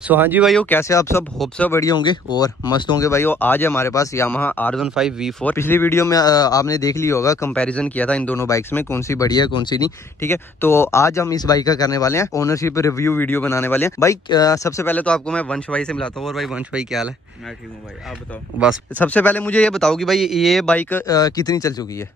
सो हाँ जी भाइयों, कैसे आप सब? होप सब बढ़िया होंगे और मस्त होंगे भाइयों। आज है हमारे पास यामाहा R15 V4। पिछली वीडियो में आपने देख लिया होगा, कंपैरिजन किया था इन दोनों बाइक्स में, कौन सी बढ़िया है कौन सी नहीं। ठीक है, तो आज हम इस बाइक का करने वाले हैं, ओनरशिप रिव्यू वीडियो बनाने वाले हैं। भाई सबसे पहले तो आपको मैं वंश भाई से मिलाता हूँ। और भाई वंश भाई क्या हाल है? मैं ठीक हूँ भाई, आप बताओ। बस सबसे पहले मुझे ये बताओ कि भाई ये बाइक कितनी चल चुकी है?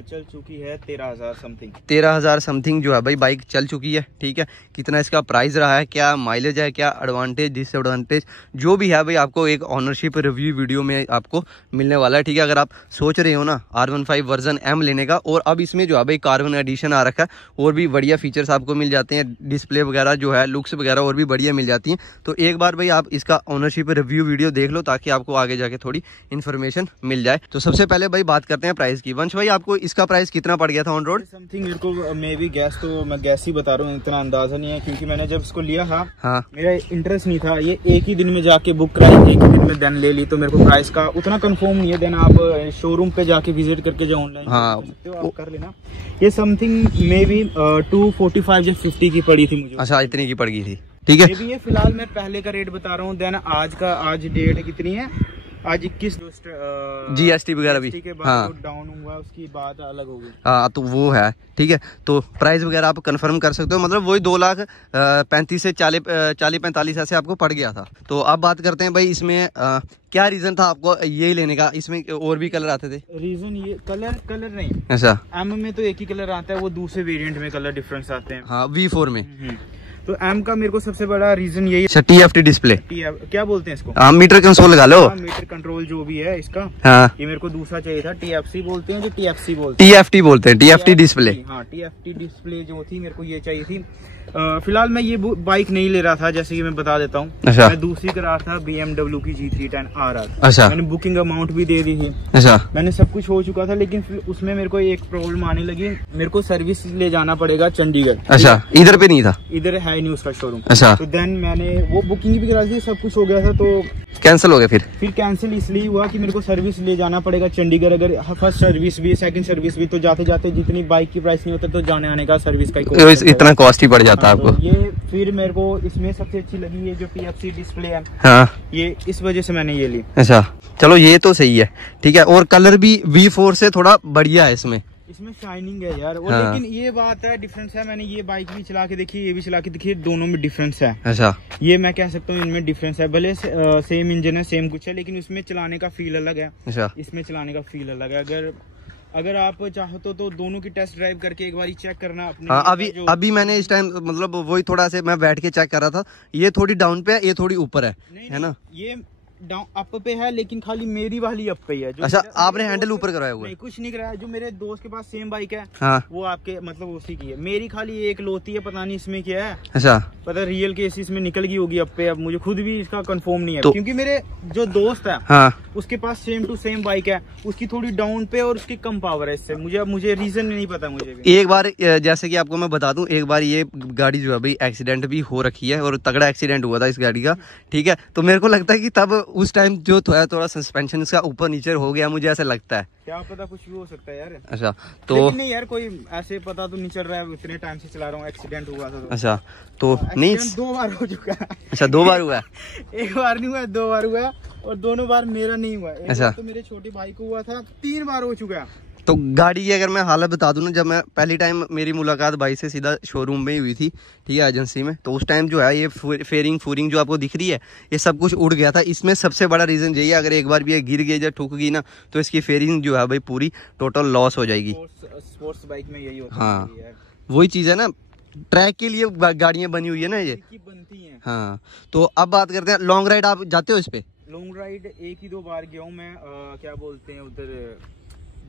चल चुकी है 13,000 समथिंग। 13,000 समथिंग जो है भाई बाइक चल चुकी है। ठीक है, कितना इसका प्राइस रहा है, क्या माइलेज है, क्या एडवांटेज डिसएडवांटेज जो भी है भाई आपको एक ऑनरशिप रिव्यू वीडियो में आपको मिलने वाला है। ठीक है, अगर आप सोच रहे हो ना R15 वर्जन M लेने का, और अब इसमें जो है भाई कार्बन एडिशन आ रखा है और भी बढ़िया फीचर्स आपको मिल जाते हैं, डिस्प्ले वगैरह जो है, लुक्स वगैरह और भी बढ़िया मिल जाती हैं। तो एक बार भाई आप इसका ऑनरशिप रिव्यू वीडियो देख लो ताकि आपको आगे जाके थोड़ी इन्फॉर्मेशन मिल जाए। तो सबसे पहले भाई बात करते हैं प्राइस की। वंश भाई आपको इसका प्राइस कितना पड़ गया था ऑन रोड? समथिंग मेरे को मे भी गैस, तो मैं गैस ही बता रहा हूँ, इतना अंदाजा नहीं है क्योंकि मैंने जब इसको लिया था हाँ मेरा इंटरेस्ट नहीं था। ये एक ही दिन में जाके बुक कराई, एक ही दिन में देन ले ली, तो मेरे को प्राइस का उतना कंफर्म नहीं है। देन आप शोरूम पे जाके विजिट करके जो ऑनलाइन हाँ सकते हो आप कर लेना। ये समथिंग मे भी 245 या 50 की पड़ी थी मुझे। अच्छा, इतनी की पड़ गई थी। ठीक है, ये फिलहाल मैं पहले का रेट बता रहा हूँ। देन आज डेट कितनी है? आज 21 GST वगैरह भी हाँ डाउन हुआ, उसकी बात अलग होगी। हाँ, तो वो है। ठीक है, तो प्राइस वगैरह आप कंफर्म कर सकते हो, मतलब वही 2,35,000 से 40-45 ऐसे आपको पड़ गया था। तो अब बात करते हैं भाई इसमें क्या रीजन था आपको यही लेने का? इसमें और भी कलर आते थे? रीजन ये कलर नहीं। ऐसा M में तो एक ही कलर आता है, वो दूसरे वेरिएंट में कलर डिफरेंस आते हैं। हाँ, V4 में। तो M का मेरे को सबसे बड़ा रीजन यही है। TFT डिस्प्ले क्या बोलते हैं इसको? हाँ, मीटर कंसोल लगा लो। मीटर कंट्रोल जो भी है इसका। हाँ, ये मेरे को दूसरा चाहिए था। TFC बोलते हैं जो TFC बोलते हैं TFT डिस्प्ले। हाँ, TFT डिस्प्ले जो थी मेरे को ये चाहिए थी। फिलहाल मैं ये बाइक नहीं ले रहा था, जैसे कि मैं बता देता हूँ। अच्छा। मैं दूसरी करा था BMW की G310 RR। अच्छा। मैंने बुकिंग अमाउंट भी दे दी थी। अच्छा। मैंने सब कुछ हो चुका था, लेकिन फिर उसमें मेरे को एक प्रॉब्लम आने लगी। मेरे को सर्विस ले जाना पड़ेगा चंडीगढ़। अच्छा, इधर पे नहीं था? इधर है नहीं उसका शोरूम। अच्छा। तो देन मैंने वो बुकिंग भी करा दी, सब कुछ हो गया था, तो कैंसिल हो गया। फिर कैंसिल इसलिए हुआ कि मेरे को सर्विस ले जाना पड़ेगा चंडीगढ़। अगर फर्स्ट सर्विस भी सेकंड सर्विस भी, तो जाते जाते जितनी बाइक की प्राइस नहीं होता, तो जाने आने का सर्विस का इतना कॉस्ट ही पड़ जाता है आपको। तो ये फिर मेरे को इसमें सबसे अच्छी लगी ये जो TFC डिस्प्ले है। हाँ, ये इस वजह से मैंने ये ली। अच्छा, चलो ये तो सही है। ठीक है, और कलर भी V4 से थोड़ा बढ़िया है इसमें शाइनिंग है यार। और हाँ। लेकिन ये बात है, डिफरेंस है। मैंने ये बाइक भी चला के देखी, ये भी चला के देखी, दोनों में डिफरेंस है। अच्छा, ये मैं कह सकता हूँ इनमें डिफरेंस है। भले सेम इंजन है, सेम कुछ है, लेकिन उसमें चलाने का फील अलग है। अच्छा, इसमें चलाने का फील अलग है। अगर आप चाहो तो दोनों की टेस्ट ड्राइव करके एक बार चेक करना अपने। हाँ, अभी मैंने इस टाइम मतलब वही थोड़ा से मैं बैठ के चेक कर रहा था। ये थोड़ी डाउन पे है, ये थोड़ी ऊपर है ना? ये डाउन अप पे है, लेकिन खाली मेरी वाली अप पे है। जो अच्छा, आपने हैंडल ऊपर कराया हुआ है? नहीं, कुछ नहीं कराया। जो मेरे दोस्त के पास सेम बाइक है, हाँ, वो आपके मतलब उसी की है। मेरी खाली एक लोती है, पता नहीं इसमें क्या है। अच्छा, पता रियल केस इसमें निकल गई होगी अप पे। अब मुझे खुद भी इसका कंफर्म नहीं है, तो क्योंकि मेरे जो दोस्त है, हाँ, उसके पास सेम टू सेम बाइक है। उसकी थोड़ी डाउन पे और उसकी कम पावर है इससे। मुझे रीजन नहीं पता। मुझे भी एक बार जैसे कि आपको मैं बता दूं, एक बार ये गाड़ी जो है भाई एक्सीडेंट भी हो रखी है, और तगड़ा एक्सीडेंट हुआ था इस गाड़ी का। ठीक है, तो मेरे को लगता है कि तब उस टाइम जो थोड़ा सस्पेंशन इसका ऊपर नीचे हो गया, मुझे ऐसा लगता है। क्या पता, कुछ भी हो सकता है यार। अच्छा, तो लेकिन नहीं यार, कोई ऐसे पता तो नहीं चल रहा है। इतने टाइम से चला रहा हूँ, एक्सीडेंट हुआ था। अच्छा, तो नहीं, 2 बार हो चुका है। अच्छा, 2 बार हुआ है? एक बार नहीं हुआ, 2 बार हुआ, और दोनों बार मेरा नहीं हुआ। अच्छा, तो मेरे छोटे भाई को हुआ था। 3 बार हो चुका है। तो गाड़ी की अगर मैं हालत बता दूं ना, जब मैं पहली टाइम मेरी मुलाकात भाई से सीधा शोरूम में ही हुई थी, ठीक है, एजेंसी में, तो उस टाइम जो है ये फेयरिंग जो आपको दिख रही है, ये सब कुछ उड़ गया था। इसमें सबसे बड़ा रीजन यही है, अगर एक बार भी ये गिर गई या ठुक गई ना, तो इसकी फेयरिंग जो है भाई पूरी टोटल लॉस हो जाएगी। स्पोर्ट्स बाइक में यही होता है। हाँ, वही चीज है ना, ट्रैक के लिए गाड़ियां बनी हुई है ना ये बनती है। हाँ, तो अब बात करते हैं लॉन्ग राइड। आप जाते हो इस पे? लॉन्ग राइड 1 ही 2 बार गया हूँ मैं। क्या बोलते हैं उधर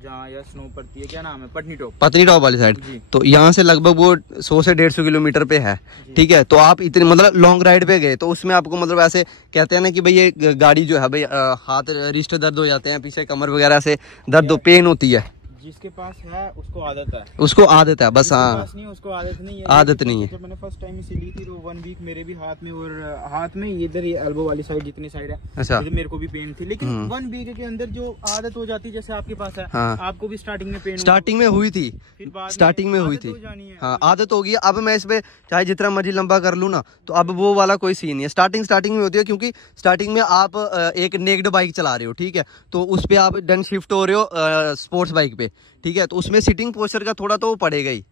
जहाँ या स्नो पड़ती है, क्या नाम है, पत्नी टॉप वाली साइड। तो यहाँ से लगभग वो 100 से 150 किलोमीटर पे है। ठीक है, तो आप इतने मतलब लॉन्ग राइड पे गए, तो उसमें आपको मतलब ऐसे कहते हैं ना कि भाई ये गाड़ी जो है भाई हाथ रिस्ट दर्द हो जाते हैं, पीछे कमर वगैरह से दर्द पेन होती है। जिसके पास है उसको आदत है, बस। हाँ, नहीं उसको आदत नहीं है, आदत नहीं है। जब मैंने फर्स्ट टाइम इसे ली थी तो 1 वीक मेरे भी हाथ में, और हाथ में इधर ये एल्बो वाली साइड जितनी साइड है, अच्छा, मेरे को भी पेन थी, लेकिन 1 वीक के अंदर जो आदत हो जाती है, जैसे आपके पास है, हाँ, आपको भी स्टार्टिंग में पेन, स्टार्टिंग में हुई थी, स्टार्टिंग में हुई थी। हाँ, आदत हो गई। अब मैं इसमें चाहे जितना मर्जी लंबा कर लूँ ना, तो अब वो वाला कोई सीन नहीं है। स्टार्टिंग में होती है, क्योंकि स्टार्टिंग में आप एक नेक्ड बाइक चला रहे हो, ठीक है, तो उस पे आप डन शिफ्ट हो रहे हो स्पोर्ट्स बाइक पे, ठीक है, तो उसमें सिटिंग पोस्चर का थोड़ा तो पड़ेगा ही,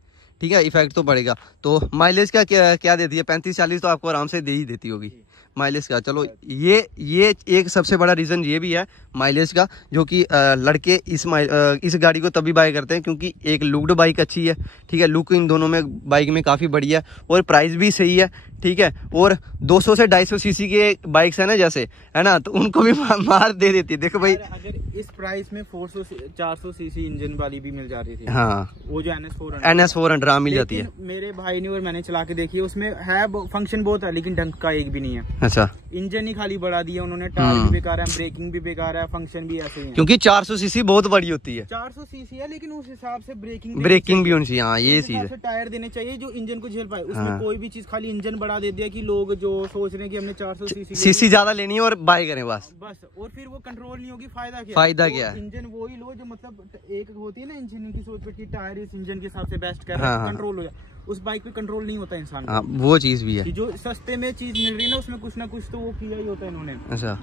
ठीक है, इफेक्ट तो पड़ेगा। तो माइलेज का क्या देती है? 35-40 तो आपको आराम से दे ही देती होगी माइलेज का। चलो, ये एक सबसे बड़ा रीजन ये भी है माइलेज का, जो कि लड़के इस गाड़ी को तभी बाय करते हैं क्योंकि एक लुक्ड बाइक अच्छी है, ठीक है, लुक इन दोनों में बाइक में काफी बढ़िया है, और प्राइस भी सही है, ठीक है, और 200 से 250 सीसी के बाइक्स है ना, जैसे है ना, तो उनको भी मार दे देती है। देखो भाई, अगर इस प्राइस में 400 सीसी इंजन वाली भी मिल जाती थी, हाँ, वो जो NS400 मिल जाती है। मेरे भाई ने और मैंने चला के देखी, उसमें है फंक्शन बहुत है, लेकिन ढंग का एक भी नहीं है। अच्छा, इंजन ही खाली बढ़ा दिया उन्होंने, टायर भी बेकार है, ब्रेकिंग भी बेकार है, फंक्शन भी ऐसे ही है। क्योंकि 400 सीसी बहुत बड़ी होती है, 400 सीसी है, लेकिन उस हिसाब से ब्रेकिंग भी होनी चाहिए। हाँ, ये चीज है, टायर देने चाहिए जो इंजन को झेल पाए। उसमें कोई भी चीज, खाली इंजन बढ़ा दे दिया कि लोग जो सोच रहे हैं कि हमने 400 सीसी ज्यादा लेनी है और बाय करें बस, और फिर वो कंट्रोल नहीं होगी, फायदा क्या है? इंजन वही लो जो मतलब एक होती है ना इंजन की सोच पे कि टायर इस इंजन के हिसाब से बेस्ट कर कंट्रोल हो जाए, उस बाइक पे कंट्रोल नहीं होता इंसान का। वो चीज भी है, जो सस्ते में चीज मिल रही है ना, उसमें कुछ ना कुछ तो वो किया ही होता है इन्होंने। अच्छा,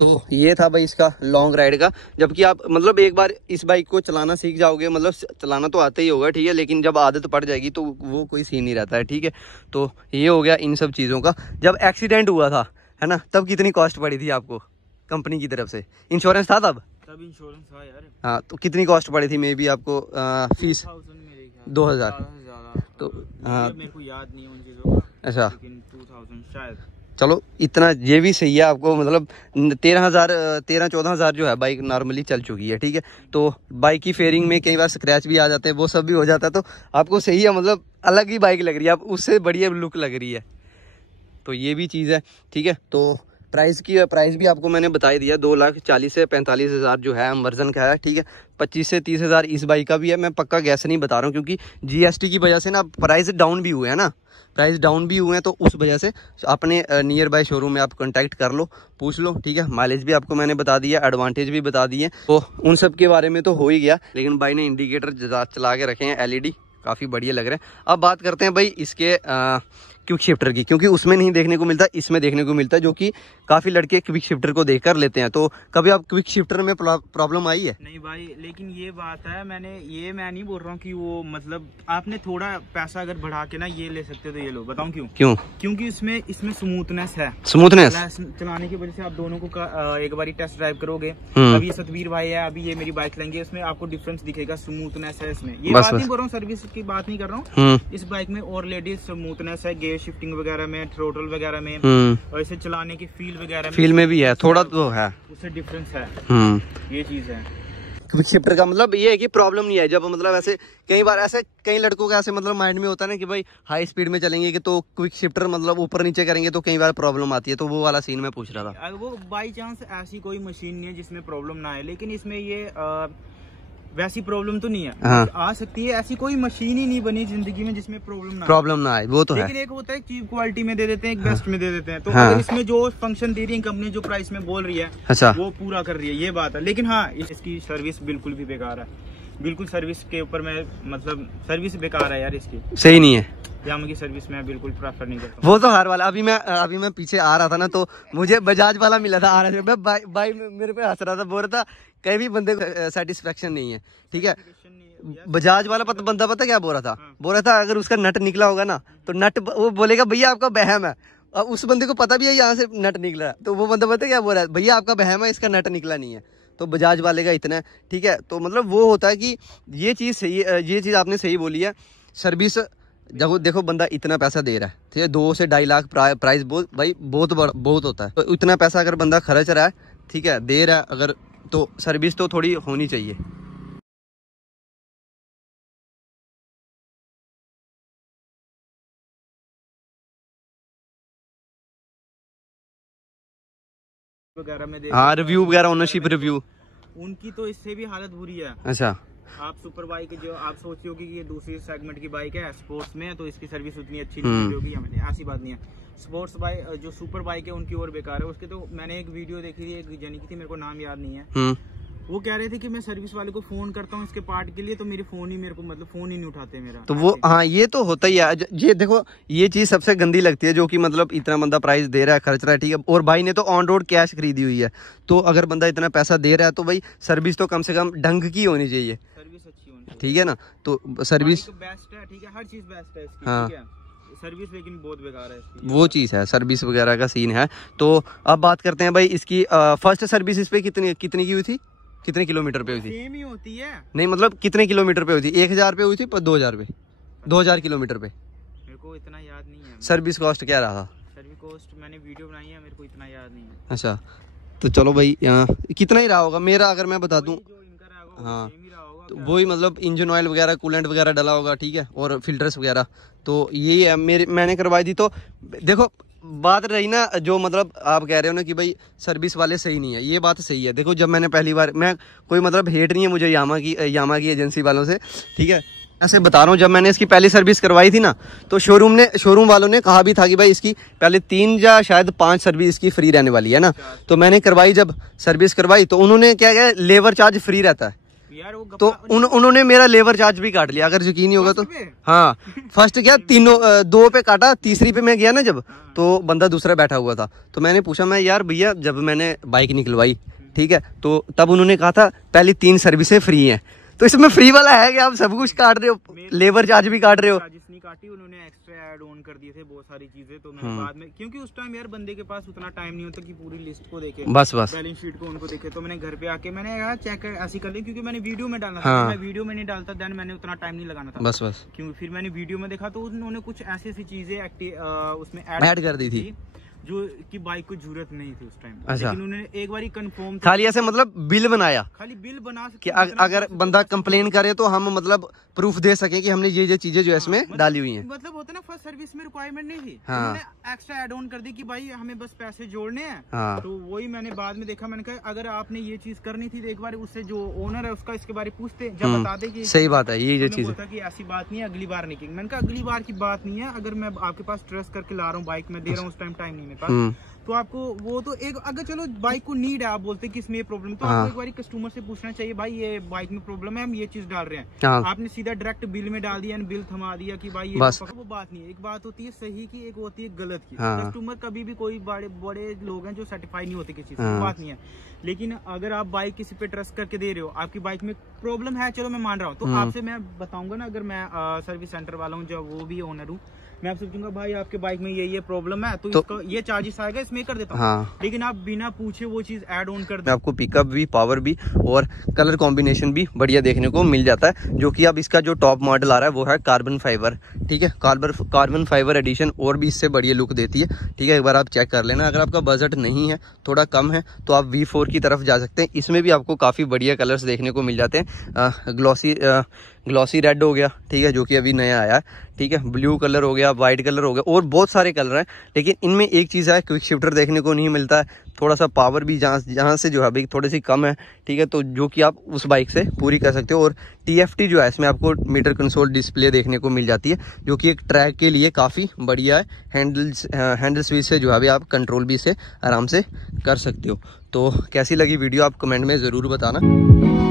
तो ये था भाई इसका लॉन्ग राइड का। जबकि आप मतलब एक बार इस बाइक को चलाना सीख जाओगे, मतलब चलाना तो आता ही होगा, ठीक है, लेकिन जब आदत पड़ जाएगी तो वो कोई सीन नहीं रहता है, ठीक है। तो ये हो गया इन सब चीज़ों का। जब एक्सीडेंट हुआ था, है ना, तब कितनी कॉस्ट पड़ी थी आपको कंपनी की तरफ से? इंश्योरेंस था तब इंश्योरेंस था यार। हाँ, तो कितनी कॉस्ट पड़ी थी? मे बी आपको फीस 2000, तो मेरे को याद नहीं है उन चीज़ों का। अच्छा, 2000 शायद। चलो, इतना ये भी सही है आपको, मतलब 13-14 हज़ार जो है बाइक नॉर्मली चल चुकी है, ठीक है। तो बाइक की फेयरिंग में कई बार स्क्रैच भी आ जाते हैं, वो सब भी हो जाता है, तो आपको सही है, मतलब अलग ही बाइक लग रही है, आप उससे बढ़िया लुक लग रही है, तो ये भी चीज़ है, ठीक है। तो प्राइस भी आपको मैंने बता ही दिया, 2,40,000 से 45,000 जो है वर्जन का है, ठीक है। 25 से 30,000 इस बाइक का भी है। मैं पक्का गैस नहीं बता रहा हूँ, क्योंकि GST की वजह से ना प्राइस डाउन भी हुए हैं ना, प्राइस डाउन भी हुए हैं, तो उस वजह से अपने नियर बाय शोरूम में आप कांटेक्ट कर लो, पूछ लो, ठीक है। माइलेज भी आपको मैंने बता दिया, एडवांटेज भी बता दिए, तो उन सब के बारे में तो हो ही गया। लेकिन भाई ने इंडिकेटर चला के रखे हैं LED, काफ़ी बढ़िया लग रहे हैं। अब बात करते हैं भाई इसके क्विक शिफ्टर की, क्योंकि उसमें नहीं देखने को मिलता, इसमें देखने को मिलता है, जो कि काफ़ी लड़के क्विक शिफ्टर को देख कर लेते हैं। तो कभी आप क्विक शिफ्टर में प्रॉब्लम आई है? नहीं भाई, लेकिन ये बात है, मैं नहीं बोल रहा हूँ कि वो मतलब आपने थोड़ा पैसा अगर बढ़ा के ना ये ले सकते हो, तो ये लो। बताऊँ क्यों? क्योंकि इसमें स्मूथनेस है, चलाने की वजह से। आप दोनों को एक बार टेस्ट ड्राइव करोगे, अभी ये सतवीर भाई है, अभी ये मेरी बाइक लेंगे, इसमें आपको डिफरेंस दिखेगा, स्मूथनेस है इसमें। ये बात नहीं बोल रहा हूँ, सर्विस की बात नहीं कर रहा हूँ, इस बाइक में और लेडीज स्मूथनेस है, गेयर शिफ्टिंग वगैरह में, थ्रोटल वगैरह में, और इसे चलाने की फील में भी है, थोड़ा तो है, उससे डिफरेंस है, ये चीज है। क्विक शिफ्टर का मतलब ये है कि प्रॉब्लम नहीं है, जब मतलब ऐसे कई बार ऐसे कई लड़कों का ऐसे मतलब माइंड में होता है ना कि भाई हाई स्पीड में चलेंगे कि तो क्विक शिफ्टर मतलब ऊपर नीचे करेंगे तो कई बार प्रॉब्लम आती है, तो वो वाला सीन मैं पूछ रहा था। वो बाई चांस ऐसी कोई मशीन नहीं है जिसमें प्रॉब्लम ना आए, लेकिन इसमें ये वैसी प्रॉब्लम तो नहीं है। हाँ। आ सकती है, ऐसी कोई मशीन ही नहीं बनी जिंदगी में जिसमें प्रॉब्लम ना आए, वो तो लेकिन है। एक होता है चीप क्वालिटी में दे देते हैं, एक बेस्ट में दे देते हैं, तो अगर इसमें जो फंक्शन दे रही है कंपनी, जो प्राइस में बोल रही है, अच्छा, वो पूरा कर रही है, ये बात है। लेकिन हाँ, इसकी सर्विस बिल्कुल भी बेकार है, बिल्कुल सर्विस के ऊपर मैं मतलब सर्विस बेकार है यार, इसकी सही नहीं है। यामा की सर्विस में बिल्कुल प्रेफर नहीं करता। वो तो हर वाला, अभी मैं पीछे आ रहा था ना, तो मुझे बजाज वाला मिला था, आ रहा था भाई मेरे पे हंस रहा था, बोल रहा था कहीं भी बंदे को सेटिस्फेक्शन नहीं है, ठीक है। बजाज वाला बंदा पता क्या बोल रहा था? बोल रहा था अगर उसका नट निकला होगा ना, तो नट वो बोलेगा भैया आपका बहम है, और उस बंदे को पता भी है यहाँ से नट निकला है, तो वो बंदा पता क्या बोल रहा है? भैया आपका बहम है, इसका नट निकला नहीं है। तो बजाज वाले का इतना है, ठीक है। तो मतलब वो होता है कि ये चीज़ सही, ये चीज़ आपने सही बोली है। सर्विस जब देखो बंदा इतना पैसा दे रहा है, ठीक है, 2 से 2.5 लाख प्राइस बहुत होता है, तो इतना पैसा अगर बंदा खर्च रहा है, ठीक है, दे रहा है अगर, तो सर्विस तो थोड़ी होनी चाहिए। वगैरह में हाँ, रिव्यू वगैरह, ओनरशिप रिव्यू, उनकी तो इससे भी हालत बुरी है। अच्छा, आप सुपर बाइक जो आप सोचते हो कि ये दूसरी सेगमेंट की बाइक है, स्पोर्ट्स में, तो इसकी सर्विस उतनी अच्छी नहीं होगी, ऐसी बात नहीं है। स्पोर्ट्स बाइक जो सुपर बाइक है उनकी और बेकार है। उसके तो मैंने एक वीडियो देखी थी, एक जनी की थी, मेरे को नाम याद नहीं है, वो कह रहे थे कि मैं सर्विस वाले को फोन करता हूँ इसके पार्ट के लिए, तो मेरे फोन ही मेरे को मतलब फोन ही नहीं उठाते मेरा। तो वो हाँ, ये तो होता ही है। ये देखो, ये चीज सबसे गंदी लगती है, जो कि मतलब इतना बंदा प्राइस दे रहा है, खर्च रहा है, ठीक है, और भाई ने तो ऑन रोड कैश खरीदी हुई है, तो अगर बंदा इतना पैसा दे रहा है तो भाई सर्विस तो कम से कम ढंग की होनी चाहिए, सर्विस अच्छी होनी चाहिए, ठीक है ना। तो सर्विस बेस्ट है, ठीक है, हर चीज बेस्ट है इसकी, हाँ, ठीक है, सर्विस लेकिन बहुत बेकार है इसकी, वो चीज है, सर्विस वगैरह का सीन है। तो अब बात करते हैं भाई इसकी फर्स्ट सर्विस इस पे कितनी की हुई थी, कितने किलोमीटर पे हुई थी? सेम ही होती है, नहीं मतलब कितने किलोमीटर पे हुई थी? 1000 पे हुई थी, पर 2000 पे, 2000 किलोमीटर पे? मेरे को इतना याद नहीं है। सर्विस कॉस्ट क्या रहा? सर्विस कॉस्ट मैंने वीडियो बनाई है, मेरे को इतना याद नहीं है। अच्छा, तो चलो भाई यहाँ कितना ही रहा होगा मेरा, अगर मैं बता दूं, हाँ, तो वही मतलब इंजन ऑयल वगैरह, कूलेंट वगैरह डला होगा, ठीक है, और फिल्टर्स वगैरह, तो यही है। मैंने करवाई थी। तो देखो बात रही ना, जो मतलब आप कह रहे हो ना कि भाई सर्विस वाले सही नहीं है, ये बात सही है। देखो जब मैंने पहली बार, मैं कोई मतलब हेट नहीं है मुझे यामा की एजेंसी वालों से, ठीक है, ऐसे बता रहा हूँ, जब मैंने इसकी पहली सर्विस करवाई थी ना, तो शोरूम वालों ने कहा भी था कि भाई इसकी पहले 3 या शायद 5 सर्विस इसकी फ्री रहने वाली है ना। तो मैंने करवाई, जब सर्विस करवाई तो उन्होंने क्या किया, लेबर चार्ज फ्री रहता है यार, तो उन्होंने मेरा लेबर चार्ज भी काट लिया, अगर यकीन नहीं होगा तो। हाँ, फर्स्ट क्या 2 पे काटा, तीसरी पे मैं गया ना जब, तो बंदा दूसरा बैठा हुआ था, तो मैंने पूछा, मैं यार भैया जब मैंने बाइक निकलवाई, ठीक है, तो तब उन्होंने कहा था पहली 3 सर्विसें फ्री हैं, तो इसमें फ्री वाला है कि आप सब कुछ काट रहे हो, लेबर चार्ज भी काट रहे हो? नहीं काटी, उन्होंने एक्स्ट्रा ऐड ऑन कर दिए थे बहुत सारी चीजें, तो मैंने बाद में, क्योंकि उस टाइम यार बंदे के पास उतना टाइम नहीं होता कि पूरी लिस्ट को देखे, बस बैलेंस शीट को उनको देखे, तो मैंने घर पे आके मैंने यार चेक ऐसी कर ली, क्योंकि मैंने वीडियो में डालना था, मैं वीडियो में नहीं डालता, देन मैंने उतना टाइम नहीं लगाना था, बस क्योंकि फिर मैंने वीडियो में देखा तो उन्होंने कुछ ऐसी चीजें उसमें ऐड कर दी थी जो कि बाइक को जरूरत नहीं थी उस टाइम। अच्छा, लेकिन उन्होंने एक बार कंफर्म खाली ऐसे मतलब बिल बनाया, खाली बिल बना कि अगर बंदा कंप्लेन करे तो हम मतलब प्रूफ दे सके कि हमने ये चीजें जो इसमें डाली हुई हैं। मतलब होता ना, फर्स्ट सर्विस में रिक्वायरमेंट नहीं थी, उन्होंने एक्स्ट्रा ऐड ऑन कर दी कि भाई हमें बस पैसे जोड़ने हैं। तो वही मैंने बाद में देखा, मैंने कहा अगर आपने ये चीज करनी थी तो एक बार उससे जो ओनर है उसका इसके बारे में पूछते, जब बता दे कि सही बात है, ये चीज होता कि ऐसी बात नहीं है, अगली बार नहीं की। मैंने कहा अगली बार की बात नहीं है, अगर मैं आपके पास ट्रस्ट करके ला रहा हूँ, बाइक में दे रहा हूँ, उस टाइम टाइम नहीं मेरे पास, तो आपको वो तो एक, अगर चलो बाइक को नीड है, आप बोलते कि इसमें ये प्रॉब्लम, तो आपको एक बार कस्टमर से पूछना चाहिए, भाई ये बाइक में प्रॉब्लम है, हम ये चीज डाल रहे हैं, आपने सीधा डायरेक्ट बिल में डाल दिया, बिल थमा दिया कि भाई ये वो बात नहीं है। एक बात होती है सही की, एक होती है गलत की। कस्टमर कभी भी, कोई बड़े लोग हैं जो सर्टिफाई नहीं होते किसी से, बात नहीं है, लेकिन अगर आप बाइक किसी पे ट्रस्ट करके दे रहे हो, आपकी बाइक में प्रॉब्लम है, चलो मैं मान रहा हूँ, तो आपसे मैं बताऊंगा ना, अगर मैं सर्विस सेंटर वाला हूँ, जब वो भी ओनर हूँ, मैं आपसे पूछूंगा भाई आपके बाइक में ये प्रॉब्लम है, तो इसका ये चार्जेस आएगा, इसमें कर देता हूँ। लेकिन आप बिना पूछे वो चीज ऐड ऑन कर दे, आपको पिकअप भी, पावर भी और कलर कॉम्बिनेशन भी बढ़िया देखने को मिल जाता है। जो कि अब इसका जो टॉप मॉडल आ रहा है वो है कार्बन फाइबर, ठीक है, कार्बन फाइबर एडिशन, और भी इससे बढ़िया लुक देती है, ठीक है, एक बार आप चेक कर लेना। अगर आपका बजट नहीं है, थोड़ा कम है, तो आप V4 की तरफ जा सकते हैं। इसमें भी आपको काफी बढ़िया कलर्स देखने को मिल जाते हैं। ग्लॉसी रेड हो गया, ठीक है, जो कि अभी नया आया है, ठीक है, ब्लू कलर हो गया, व्हाइट कलर हो गया, और बहुत सारे कलर हैं। लेकिन इनमें एक चीज़ है, क्विक शिफ्टर देखने को नहीं मिलता है, थोड़ा सा पावर भी जहाँ से जो है भाई थोड़ी सी कम है, ठीक है, तो जो कि आप उस बाइक से पूरी कर सकते हो। और TFT जो है, इसमें आपको मीटर कंसोल डिस्प्ले देखने को मिल जाती है, जो कि एक ट्रैक के लिए काफ़ी बढ़िया है। हैंडल स्विच से जो है आप कंट्रोल भी इसे आराम से कर सकते हो। तो कैसी लगी वीडियो आप कमेंट में ज़रूर बताना।